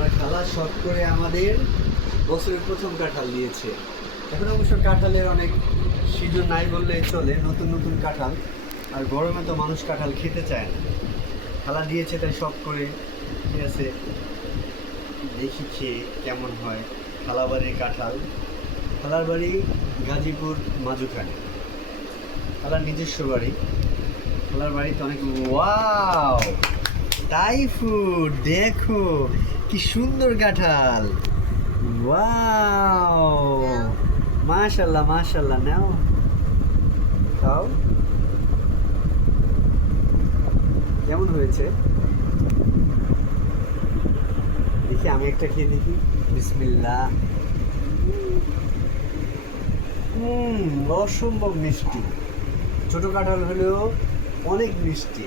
আমার খালা শখ করে আমাদের বছরের প্রথম কাঁঠাল দিয়েছে। এখন অবশ্য কাঁঠালের অনেক সিজন নাই বললেই চলে, নতুন নতুন কাঁঠাল। আর গরমে তো মানুষ কাঁঠাল খেতে চায় না, খালা দিয়েছে তাই শখ করে। ঠিক আছে, দেখি খেয়ে কেমন হয়। খালা বাড়ির কাঁঠাল, খালার বাড়ি গাজীপুর মাজুখানে, খালার নিজস্ব বাড়ি। খালার বাড়িতে অনেক ওয়াও তাই ফুড, দেখো কি সুন্দর কাঁঠাল। ওয়াও, মাশাল্লাহ মাশাল্লাহ, নাও খাও। কেমন হয়েছে দেখি, আমি একটা খেয়ে দেখি। বিসমিল্লাহ। অসম্ভব মিষ্টি, ছোট কাঁঠাল হলেও অনেক মিষ্টি।